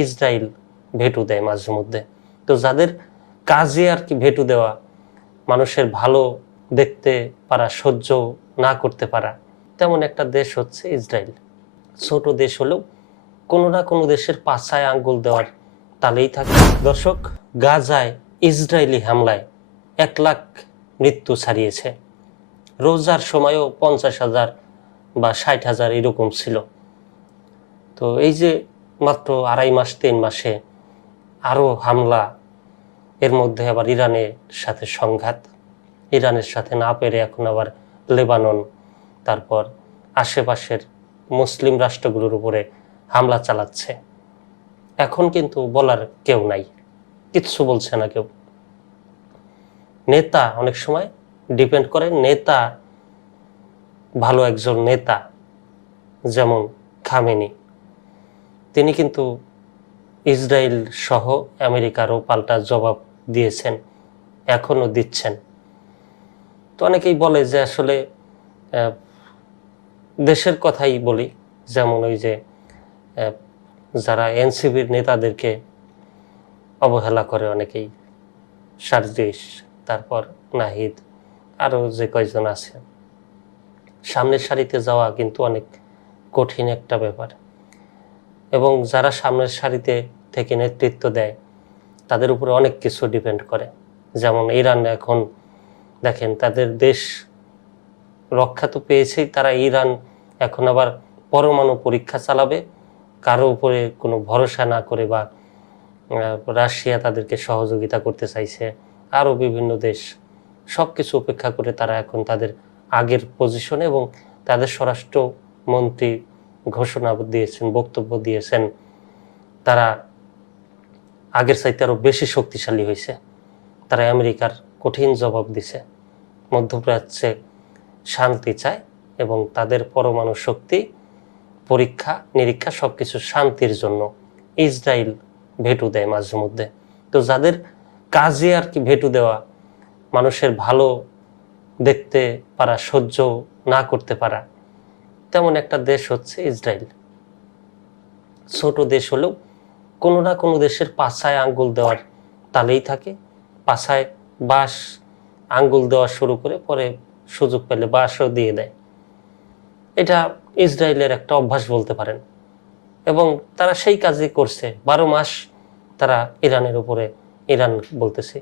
Israel veto দেয় মাঝে মধ্যে। তো যাদের কাজে আর কি ভেটো দেওয়া, মানুষের ভালো দেখতে পারা, সহ্য না করতে পারা, তেমন একটা দেশ হচ্ছে ইসরায়েল। ছোট দেশ হলেও কোনো না কোনো দেশের পাছায় আঙ্গুল দেওয়ার তালেই থাকে। দর্শক, গাজায় ইসরায়েলি হামলায় 1 লাখ মৃত্যু ছাড়িয়েছে। রোজার সময়ও 50,000 বা 60,000 এরকম ছিল। তো এই যে মাত্র 2.5 মাস 3 মাসে আরো হামলা, এর মধ্যে আবার ইরানের সাথে সংঘাত, ইরানের সাথে না পেরে এখন আবার লেবানন, তারপর আশেপাশের মুসলিম রাষ্ট্রগুলোর উপরে হামলা চালাচ্ছে। এখন কিন্তু বলার কেউ নাই, কিচ্ছু বলছে না কেউ। নেতা অনেক সময় ডিপেন্ড করে, নেতা ভালো একজন নেতা যেমন খামেনি, তিনি কিন্তু ইসরায়েল সহ আমেরিকারও পাল্টা জবাব দিয়েছেন, এখনো দিচ্ছেন। তো অনেকেই বলে যে আসলে দেশের কথাই বলি, যেমন ওই যে যারা এনসিবির নেতাদেরকে অবহেলা করে অনেকেই, সারজিস, তারপর নাহিদ, আরো যে কয়েকজন আছে, সামনের সারিতে যাওয়া কিন্তু অনেক কঠিন একটা ব্যাপার। এবং যারা সামনের সারিতে থেকে নেতৃত্ব দেয় তাদের উপরে অনেক কিছু ডিপেন্ড করে। যেমন ইরান এখন দেখেন, তাদের দেশ রক্ষা তো পেয়েছেই, তারা ইরান এখন আবার পরমাণু পরীক্ষা চালাবে, কারো উপরে কোনো ভরসা না করে, বা রাশিয়া তাদেরকে সহযোগিতা করতে চাইছে, আরও বিভিন্ন দেশ, সব কিছু উপেক্ষা করে তারা এখন তাদের আগের পজিশনে, এবং তাদের স্বরাষ্ট্রমন্ত্রী ঘোষণা দিয়েছেন, বক্তব্য দিয়েছেন, তারা আগের চাইতে আরো বেশি শক্তিশালী হয়েছে। তারা আমেরিকার কঠিন জবাব দিছে, মধ্যপ্রাচ্যে শান্তি চায় এবং তাদের পরমাণু শক্তি পরীক্ষা নিরীক্ষা সবকিছু শান্তির জন্য ইসরায়েল ভেটো দেয় মাঝে মধ্যে। তো যাদের কাজে আর কি ভেটো দেওয়া, মানুষের ভালো দেখতে পারা, সহ্য না করতে পারা, তেমন একটা দেশ হচ্ছে ইসরায়েল। ছোট দেশ হলেও কোনো না কোনো দেশের পাছায় আঙ্গুল দেওয়ার তালেই থাকে। পাছায় বাঁশ আঙ্গুল দেওয়া শুরু করে, পরে সুযোগ পেলে বাঁশও দিয়ে দেয়। এটা ইসরায়েলের একটা অভ্যাস বলতে পারেন, এবং তারা সেই কাজই করছে। 12 মাস তারা ইরানের উপরে, ইরান বলতেছি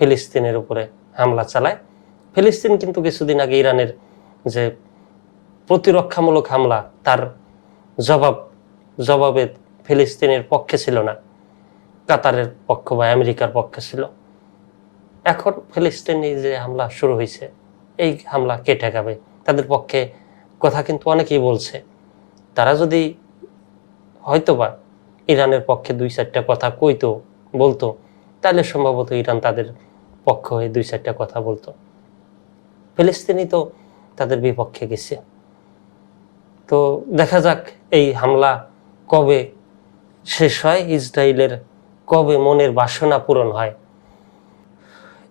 ফিলিস্তিনের উপরে হামলা চালায়। ফিলিস্তিন কিন্তু কিছুদিন আগে ইরানের যে প্রতিরক্ষামূলক হামলা, তার জবাবে ফিলিস্তিনের পক্ষে ছিল না, কাতারের পক্ষ বা আমেরিকার পক্ষে ছিল। এখন ফিলিস্তিনে যে হামলা শুরু হয়েছে, এই হামলা কে ঠেকাবে? তাদের পক্ষে কথা কিন্তু অনেকেই বলছে। তারা যদি হয়তোবা ইরানের পক্ষে 2-4টা কথা বলতো, তাহলে সম্ভবত ইরান তাদের পক্ষ হয়ে 2-4টা কথা বলতো। ফিলিস্তিনি তো তাদের বিপক্ষে গেছে। তো দেখা যাক এই হামলা কবে শেষ হয়, ইসরায়েলের কবে মনের বাসনা পূরণ হয়।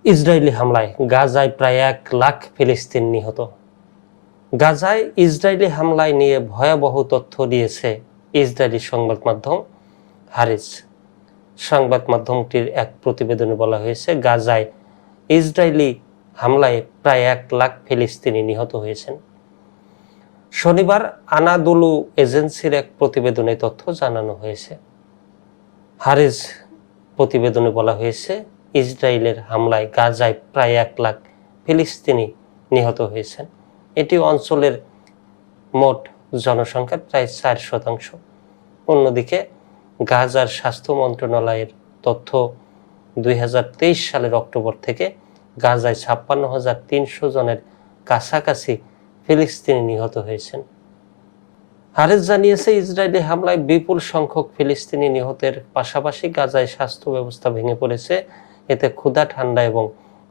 ইসরায়েলি হামলায় গাজায় প্রায় 1 লাখ ফিলিস্তিন নিহত। গাজায় ইসরায়েলি হামলায় নিয়ে ভয়াবহ তথ্য দিয়েছে ইসরায়েলি সংবাদ মাধ্যম হারিস। সংবাদ মাধ্যমটির এক প্রতিবেদনে বলা হয়েছে, গাজায় ইসরায়েলি হামলায় প্রায় 1 লাখ ফিলিস্তিনি নিহত হয়েছেন। শনিবার আনাদোলু এজেন্সির এক প্রতিবেদনে তথ্য জানানো হয়েছে। হারিস প্রতিবেদনে বলা হয়েছে, ইসরায়েলের হামলায় গাজায় প্রায় 1 লাখ ফিলিস্তিনি নিহত হয়েছেন। এটি অঞ্চলের মোট জনসংখ্যার প্রায় 4%। অন্যদিকে গাজার স্বাস্থ্য মন্ত্রণালয়ের তথ্য 2023 সালের অক্টোবর থেকে গাজায় 56,300 জনের কাছাকাছি ফিলিস্তিনি নিহত হয়েছেন। হারেস জানিয়েছে, ইসরায়েলি হামলায় বিপুল সংখ্যক ফিলিস্তিনি নিহতের পাশাপাশি গাজায় স্বাস্থ্য ব্যবস্থা ভেঙে পড়েছে। এতে ক্ষুধা, ঠান্ডা এবং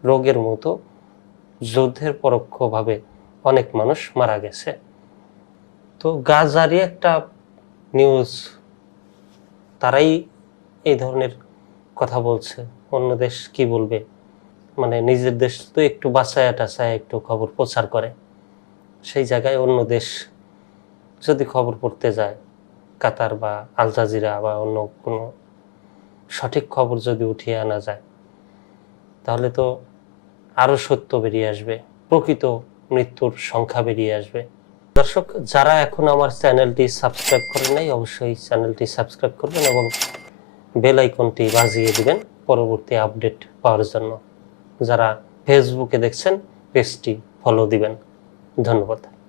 রোগের মতো যুদ্ধের পরোক্ষভাবে অনেক মানুষ মারা গেছে। তো গাজারই একটা নিউজ, তারাই এই ধরনের কথা বলছে, অন্য দেশ কি বলবে? মানে নিজের দেশ তো একটু বাঁচায়া টাচায়া একটু খবর প্রচার করে, সেই জায়গায় অন্য দেশ যদি খবর পড়তে যায় কাতার বা আল জাজিরা বা অন্য কোনো সঠিক খবর যদি উঠিয়ে আনা যায়, তাহলে তো আরো সত্য বেরিয়ে আসবে, প্রকৃত মৃত্যুর সংখ্যা বেরিয়ে আসবে। দর্শক, যারা এখন আমার চ্যানেলটি সাবস্ক্রাইব করেন নাই, অবশ্যই চ্যানেলটি সাবস্ক্রাইব করবেন এবং বেল আইকনটি বাজিয়ে দিবেন পরবর্তী আপডেট পাওয়ার জন্য। যারা ফেসবুকে দেখছেন, পেজটি ফলো দিবেন। ধন্যবাদ।